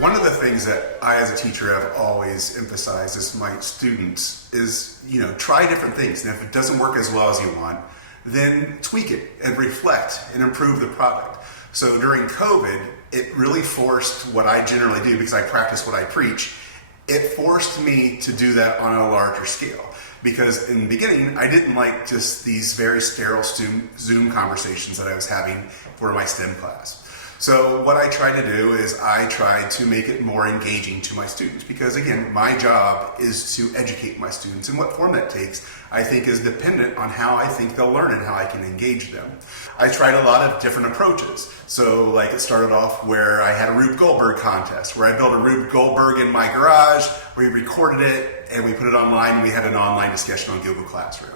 one of the things that I as a teacher have always emphasized as my students is, try different things. And if it doesn't work as well as you want, then tweak it and reflect and improve the product. So during COVID, it really forced what I generally do, because I practice what I preach. It forced me to do that on a larger scale. Because in the beginning, I didn't like just these very sterile Zoom conversations that I was having for my STEM class. So what I try to do is I try to make it more engaging to my students, because again, my job is to educate my students, and what form that takes, I think, is dependent on how I think they'll learn and how I can engage them. I tried a lot of different approaches. So like it started off where I had a Rube Goldberg contest, where I built a Rube Goldberg in my garage, we recorded it, and we put it online, and we had an online discussion on Google Classroom.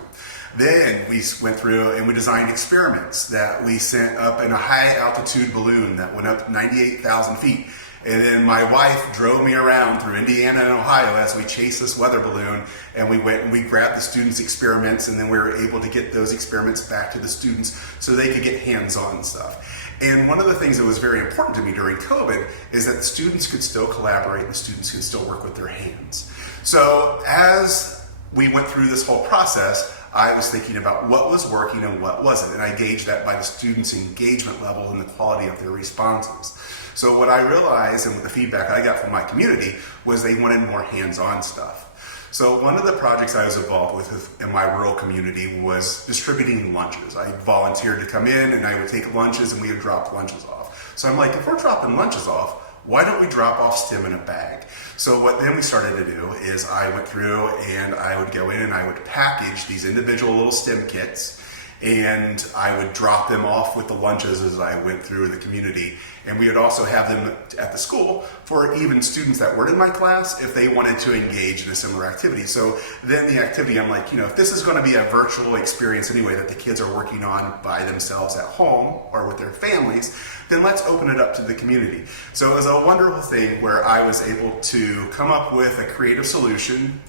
Then we went through and we designed experiments that we sent up in a high altitude balloon that went up 98,000 feet. And then my wife drove me around through Indiana and Ohio as we chased this weather balloon, and we went and we grabbed the students' experiments, and then we were able to get those experiments back to the students so they could get hands-on stuff. And one of the things that was very important to me during COVID is that the students could still collaborate and the students could still work with their hands. So as we went through this whole process, I was thinking about what was working and what wasn't, and I gauged that by the students' engagement level and the quality of their responses. So what I realized, and with the feedback I got from my community, was they wanted more hands-on stuff. So one of the projects I was involved with in my rural community was distributing lunches. I volunteered to come in and I would take lunches and we would drop lunches off. So I'm like, if we're dropping lunches off, why don't we drop off STEM in a bag? So what then we started to do is I went through and I would go in and I would package these individual little STEM kits, and I would drop them off with the lunches as I went through the community. And we would also have them at the school for even students that weren't in my class if they wanted to engage in a similar activity. So then the activity, I'm like, if this is going to be a virtual experience anyway that the kids are working on by themselves at home or with their families, then let's open it up to the community. So it was a wonderful thing where I was able to come up with a creative solution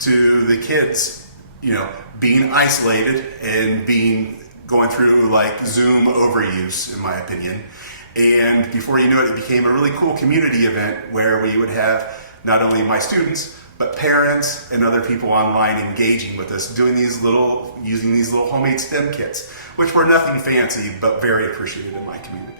to the kids, being isolated and going through like Zoom overuse, in my opinion. And before you knew it, it became a really cool community event where we would have not only my students, but parents and other people online engaging with us, using these little homemade STEM kits, which were nothing fancy, but very appreciated in my community.